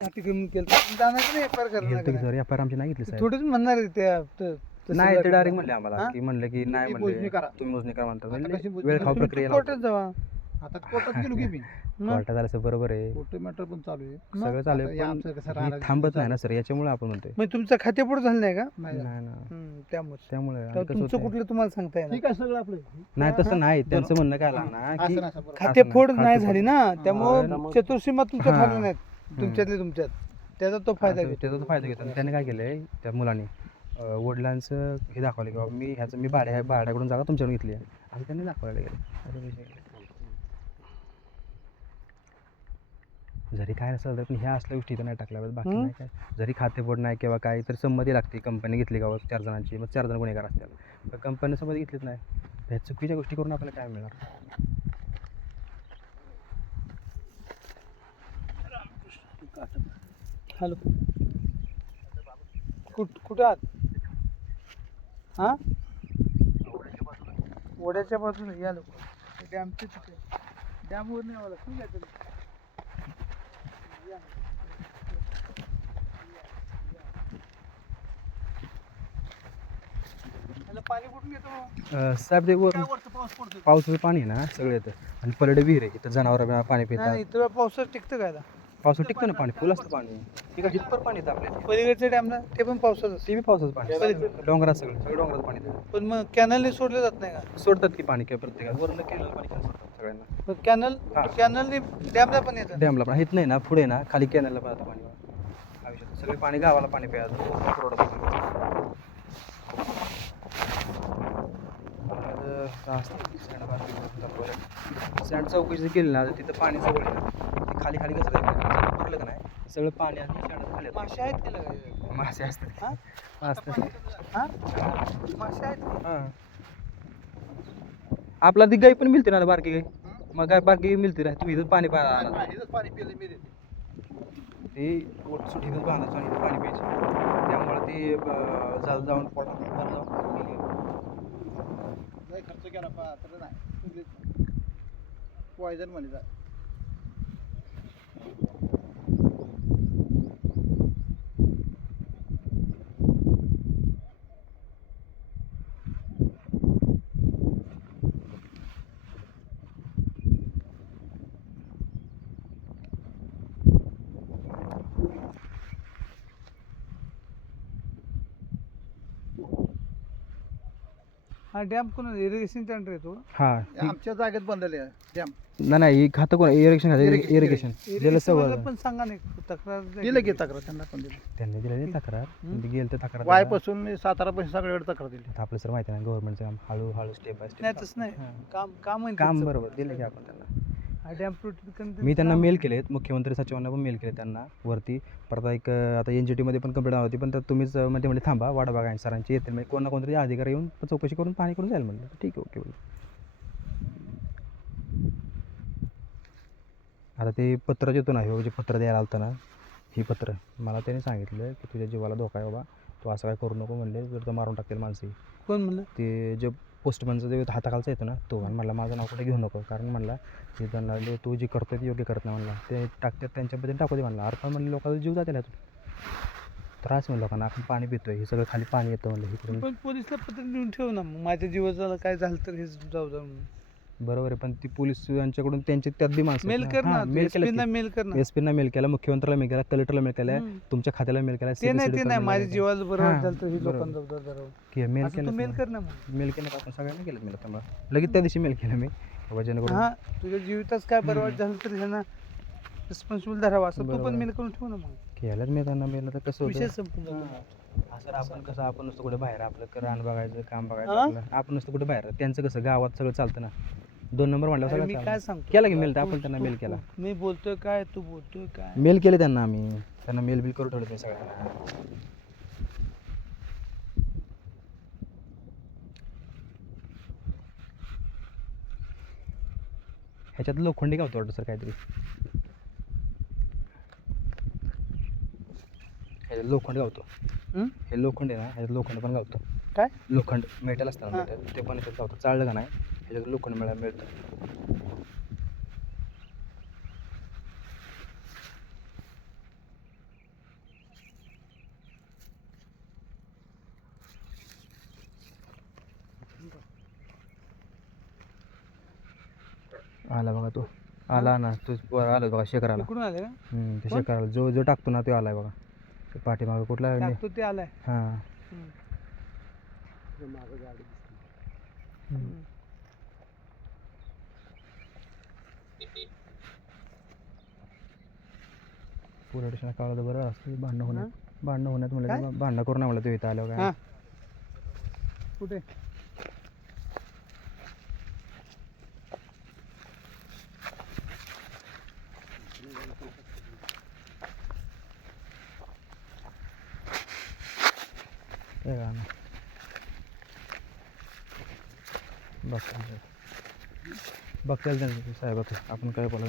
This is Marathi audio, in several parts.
घेऊन केलं जाणार नाही व्यापार करणार गेलतो की सर व्यापार आमचे नाही घेतले साहेब. थोडीच म्हणणार आहे त्या नाही ते डायरेक्ट म्हणले आम्हाला की म्हणलं की नाही म्हणले तुम्ही मोजणी करा म्हणता म्हणले वेळ खाऊ प्रक्रिया कोर्टात जावा. आता कोर्टात गेलो की मी कोर्टात झालं सर बरोबर आहे कोर्ट मॅटर पण चालू आहे. सगळं चालू आता हे आहे आमचं कसं पण राहणार हे थांबत नाही ना सर याच्यामुळे आपण म्हणतोय मग तुमचं खातेपोट झालं नाही का? नाही नाही ना त्यामुळे त्यामुळे आणि तर कसं तुमचं होतंय? कुठलं तुम्हाला सांगता येणार ठीक आहे सगळं आपलं नाही तसं नाही त्यांचं म्हणणं काय आलं ना की असं नसं बरोबर. खातेफोड असं नाही नाही. झाली ना त्यामुळे त्यामुळं- चतुर्सीमा तुमच्या हां. खाल्ल्या नाहीत तुमच्यातले तुमच्यात त्याचा तो फायदा घेतो. त्याचा तो फायदा घेतो आणि त्याने काय केलंय त्या मुलाने वडिलांचं हे दाखवलं की बाबा मी ह्याचं मी भाड्याकडून जागा तुमच्याकडून घेतली आहे आणि त्यांनी दाखवायला गेले. जरी काय नसेल तर पण ह्या असल्या गोष्टी इथं नाही टाकल्या पाहिजे. बाकी नाही काय जरी खातेफोड नाही किंवा काय तर संमती लागते कंपनी घेतली का 4 जणांची मग 4 जण गुन्हेगार असतात पण कंपनी संमती घेतलीच नाही ह्या चुकीच्या गोष्टी करून आपल्याला काय मिळणार. हॅलो कुठं आहात? हां वड्याच्या बाजूला या लोक डॅमचे तिथे डॅमवर नाही आम्हाला ठीक आहे तुम्ही पाणी कुठून येतो? साहेब ते वर काय वरचं पाऊस पडतो? पावसाचं पाणी आहे ना सगळं येतं आणि पलीकडे विहीर आहे इथं जनावर पाणी पितात नाही इथं पावसात टिकतं काय आता? पावसात टिकतं ना पाणी फुल असतं पाणी ठीक आहे जिथपर पाणी येतं आपल्या पलीकडच्या डॅमला ते पण पावसाचं ते बी पावसाचं पाणी डोंगरात सगळं डोंगराचं पाणी येतं. पण मग कॅनलने सोडलं जात नाही का? सोडतात की पाणी काय प्रत्येकाला वरनं केलेलं पाणी खाली सोडतात सगळ्यांना मग कॅनल हां. कॅनलने डॅमला पण येतं. डॅमला पण येत नाही ना पुढे ना खाली कॅनलला पण आता पाणी आयुष्यात सगळे पाणी गावाला पाणी प्यायचं पुरवठा सँड चौकशी केली ना तिथं पाणी सगळं आहे ना, ते खाली खाली कसं जायचं भरलं का नाही सगळं पाणी आणि सँड खाली येतं. मासे आहेत का लगाय? मासे असतात हां? असतात हां? मासे आहेत का? हां आपला ती गाई पण मिळते ना बारकी गाई मग गाय बारकी गाई मिळते ना तुम्ही इथं पाणी पाहिजे नाही, इथंच पाणी पिलं मी ते पोट सुटीतच बांधायचं आणि इथं पाणी प्यायचं त्यामुळे ते जाऊन पोटात जाऊन लय खर्च केला तर नाही पॉयझन म्हणे जा. हा डॅम कोण इरिगेशनच्या अंडर येतो? हां हे आमच्या जागेत बनलेले आहे डॅम. नाही खातं कोण इरिगेशन खातं Irrigation. इरिगेशन इरिगेशनवाला पण सांगा नाही तक्रार द्या. दिलं की तक्रार त्यांना पण दिली. त्यांनी दिलेली तक्रार पण ती गेलं तर तक्रार वायपासून मी सातारापासून सगळ्याकडे तक्रार दिली. आता आपलं सर माहिती आहे ना गव्हर्नमेंटचं काम हळूहळू स्टेप बाय नाही स्टेप तसं नाही हां. काम आहे काम त्याचं. बरोबर दिलं की आपण त्यांना हा डॅम प्रोटेक्ट करून मी त्यांना काम- मेल केलेत मुख्यमंत्री सचिवांना पण मेल केले त्यांना वरती परत एक आता NGT मध्ये पण कंप्लेंट होती पण तर तुम्हीच मध्ये थांबा वाडा बघा सरांची येतील म्हणजे कोण ना कोणतरी अधिकारी येऊन चौकशी करून पाणी करून जाईल म्हणलं ठीक आहे ओके आता ते पत्र येतो ना हे जे पत्र द्यायला आलं होतं ना ही पत्र मला त्याने सांगितलं की तुझ्या जीवाला धोका आहे बाबा तू असं काय करू नको म्हणले जर तर मारून टाकतील माणसं कोण म्हणलं? ते जे पोस्टमनचं जे हाताखालचं येतं ना तो आणि म्हणला माझं नाव कुठे घेऊ नको कारण म्हणला ते त्यांना तू जे करतोय ते योग्य करत नाही म्हणला ते टाकतात त्यांच्याबद्दल टाकू दे म्हणला अर्थ म्हणले लोकांचा जीव जाते तू त्रास म्हणलं लोकांना आपण पाणी पितोय हे सगळं खाली पाणी येतं म्हणलं इकडून पण पोलिसला पत्र देऊन ठेव ना मग माझ्या जीवाला काय झालं तर हे जाऊ जाऊन बरोबर आहे पण ती पोलीस यांच्याकडून त्यांचे त्यात बी माणसं मेल कर ना मेल SP ना केलं मेल कर ना. SP मेल केला मुख्यमंत्र्याला मेल केला कलेक्टरला मेल केला तुमच्या खात्याला मेल केला ते नाही माझ्या जीवाला बरोबर हां, झालं तर हे बरोबर. लोकांना जबाबदार की मेल असं तू मेल केलं कर ना मग. मेल केलं का आपण सगळ्यांना केलं मेल आता लगेच त्या दिवशी मेल केलं मी बाबा जेणेकरून हा तुझ्या जीवितच काय बरोबर झालं तर ह्यांना रिस्पॉन्सिबल धरावा असं तू बरोबर पण आहे. मेल करून ठेव ना मग केलंच मी त्यांना मेल तर कसं विषय होतं संपून जातो. असं आपण कसं आपण नुसतं कुठे बाहेर आपलं रान बघायचं काम बघायचं हां? आपलं आपण नुसतं कुठे बाहेर त्यांचं कसं गावात सगळं चालतं ना 2 नंबर म्हणल्यावर अरे सगळं मी चालतं. काय सांगतो केला की मेल तर आपण तू- त्यांना तू- मेल केला तू- मी बोलतोय काय तू बोलतोय काय मेल केले त्यांना आम्ही त्यांना मेल बिल करून ठेवलं मी सगळ्यांना ह्याच्यात लोखंडी गावतो वाटतं सर काहीतरी ह्याच्यात लोखंड गावतो हं? हे लोखंड आहे ना ह्याच्यात लोखंड पण गावतो काय लोखंड मेटल असतं ना हां. मेटल ते पण ह्याच्यात गावतं चाललं का नाही ह्याच्यात लोखंड मिळतं आला बघा तो आला ना तो वर आला बघा शेखराला. इकडून आले का ते कोण? शेखराला जो जो टाकतो ना तो आलाय बघा. ते पाठीमागं कुठला टाकतो ते आलाय हां मागं गाडी दिसली. पोलीस स्टेशनला कळलं बरं असं भांडणं हां? होण्यात काय? म्हणलं भांडणं करून नाही म्हणलं तो इथं आल्यावर काय. हां. कुठे हे का ना बघताल त्यांचं साहेब आता आपण काय बोला.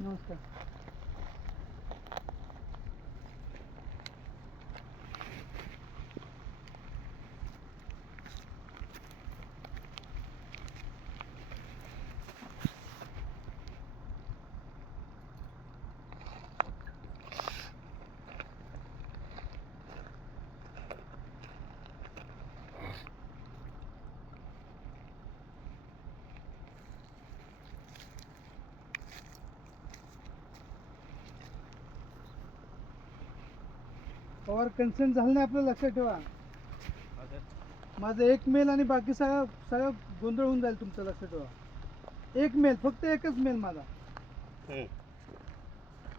नमस्कार पवार कन्सेंट झालं नाही आपलं लक्षात ठेवा. माझं एक मेल आणि बाकी सगळं गोंधळ होऊन जाईल तुमचं लक्षात ठेवा. एक मेल फक्त एकच मेल माझा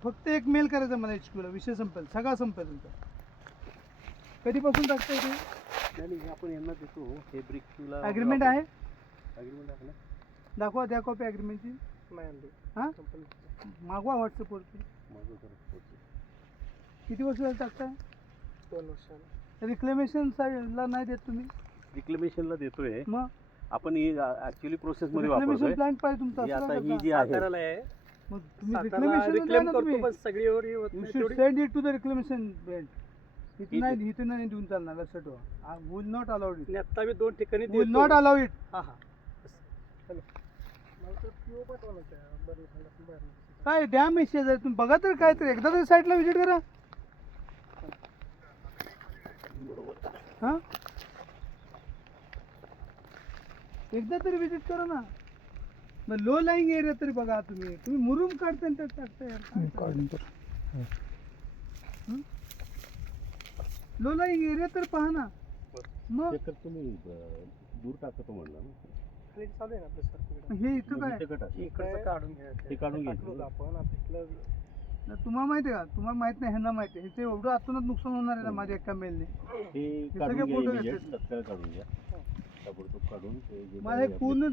फक्त एक मेल करायचा मला HQ ला विषय संपेल सगळा संपेल तुमचा. कधीपासून टाकताय ते नाही आपण यांना देतो हे ब्रिक्यूला ॲग्रीमेंट आहे ॲग्रीमेंट आहे ना. दाखवा द्या कॉपी ॲग्रीमेंटची. हां मागवा व्हॉट्सअपवरती. किती वर्ष झालं टाकताय 2 वर्षाला. रिक्लेमेशन ला नाही देत तुम्ही रिक्लेमेशनला देतोय मग आपण ही ॲक्च्युअली प्रोसेसमध्ये रिक्लेमेशन वापरतोय. प्लांट पाहिजे तुमचा ही असं आता नका ही जी का? आहे मग तुम्ही रिक्लेमेशन द्या ना तुम्ही. You should send it to the reclamation bed. इथे नाही देऊन चालणार लक्षात ठेवा. Will not allow it. आता मी 2 ठिकाणी Will not allow it. काय डॅम आहे शेजारी तुम्ही बघा तर काय तर एकदा तरी साईडला व्हिजिट करा. हां एकदा तरी व्हिजिट करा ना. मग लो लाईंग एरिया तरी बघा तुम्ही मुरुम काढताय आणि त्यात टाकताय यार. काय चाललंय? लो लाईंग एरिया तर पहा ना. मग तुम्ही दूर टाकतो म्हणला ना. हे इथं काय ते काढून घ्यायचं तुम्हाला माहिती आहे का? तुम्हाला माहित नाही ह्यांना माहिती आहे. ह्याचं एवढं आतूनच नुकसान होणार आहे ना माझ्या एका मेलने. हे सगळे काढून फोटो घ्या घेतले. तत्काळ काढून घ्या ताबडतोब काढून ते जे मला हे काही पूर्ण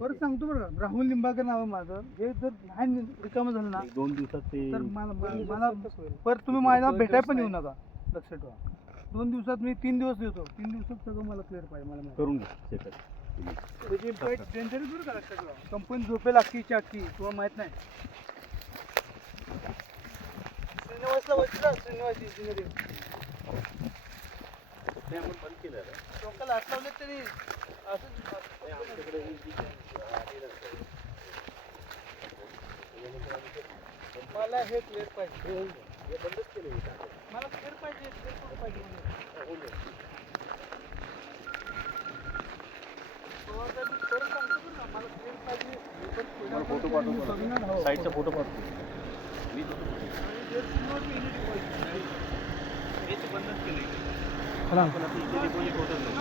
परत सांगतो बरं का, राहुल निंबाळकर नाव आहे माझं. हे जर नाही रिकामं झालं ना आपले 1-2 दिवसात ते तर मला परत तुम्ही माझ्या भेटाय पण येऊ नका लक्षात ठेवा. 2 दिवसात मी 3 दिवस देतो. 3 दिवसात सगळं मला क्लिअर पाहिजे. मला माहिती करून घ्या शेतात. त्याची डेंजरस बरं का लक्षात ठेवा. कंपनी झोपेल अख्खीच्या अख्खी तुम्हाला माहित नाही. श्रीनिवासला बघितलं श्रीनिवास इंजिनिअरिंग ते आपण बंद केलं आहे. डोक्याला हात लावले तरी असं आमच्याकडे ही जी आहे ना, मला हे क्लिअर पाहिजे. हे बंदच केलं आहे. मला क्लिअर पाहिजे. क्लिअर करून पाहिजे मला. परत सांगतो बरं का, मला क्लिअर पाहिजे. फोटो पाठवतो. साईडचा फोटो पाठवतो. मी बंदच केलं. चला आपण आता इथे डिपॉझिट होतच नाही.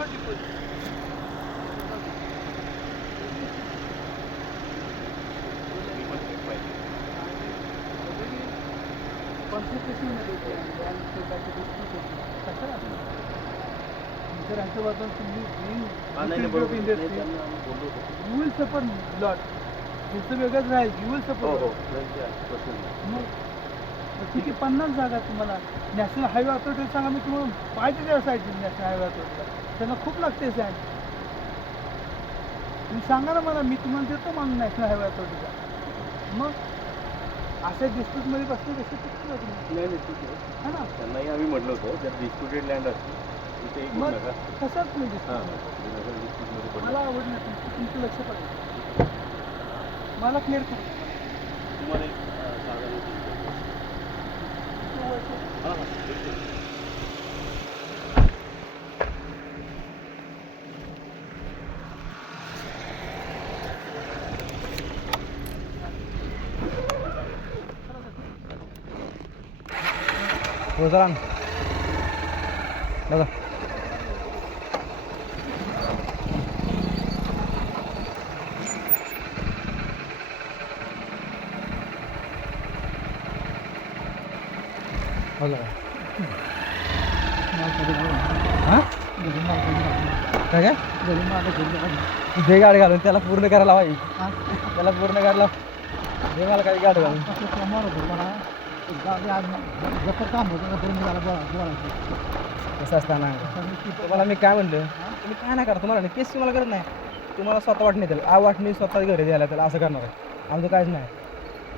You will suffer lot. तुमचं वेगळंच राहील. You will suffer. किती 50 जागा तुम्हाला नॅशनल हायवे अथॉरिटी सांगा. मी तुम्हाला पाहिजे त्या साईडची नॅशनल हायवे अथॉरिटीला त्यांना खूप लागते सँड. तुम्ही सांगा ना मला, मी तुम्हाला देतो मानून नॅशनल हायवे अथॉरिटीचा. मग अशा डिस्प्यूटमध्ये बसले कसे चुकतो तुम्ही? नाही नाही ठीक आहे. हा ना, त्यांनाही आम्ही म्हटलं होतं जर डिस्प्युटेड लँड असते तिथे एक मग नका. तसंच मी हां dispute नगर डिस्प्यूटमध्ये मला पडलं आवडलं तुमचं लक्ष पाहिजे. मला क्लिअर करू. तुम्हाला एक साधारण हां हां बिलकुल. हो चला ना बघा. बघा हां काय काय दे गाडी घालून त्याला पूर्ण करायला पाहिजे. त्याला पूर्ण करायला दे मला काही गाडी घालून. कसं असताना तुम्हाला मी काय म्हणलं, तुम्ही काय नाही करा, तुम्हाला नाही केस तुम्हाला करत नाही. तुम्हाला स्वतः वाटणी देईल वाटणी स्वतः घरी द्यायला त्याला असं करणार आहे. आमचं काहीच नाही.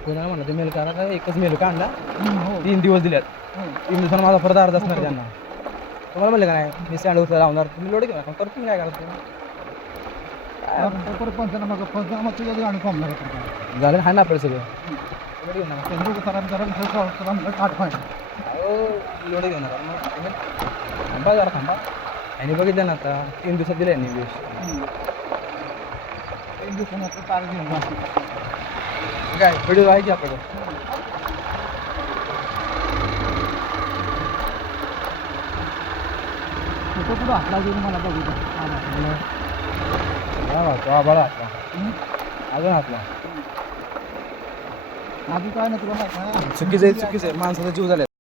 कोणाला म्हणलं ते मेल करा, एकच मेल काढला 3 दिवस दिल्यात. 3 दिवसांना माझा परत अर्ज असणार त्यांना. तुम्हाला म्हणलं का नाही मी स्टँडवर लावणार, तुम्ही लोड घेणार तर तुम्ही काय करा. झालं हा ना आपलं सगळं लोड घेऊन लोड घेणार थांबा जरा थांबा. आणि बघितलं ना आता 3 दिवसात दिले यांनी वेश. 3 दिवसांनी तारीख घेऊन जा. काय व्हिडिओ आहे की आपल्याकडे? कुठं कुठं हातला घेऊन मला बघू द्या. आभाळा हातला अजून हातला. आधी काय नाही तुला माहिती आहे. चुकीचं आहे माणसाचा जीव झाला.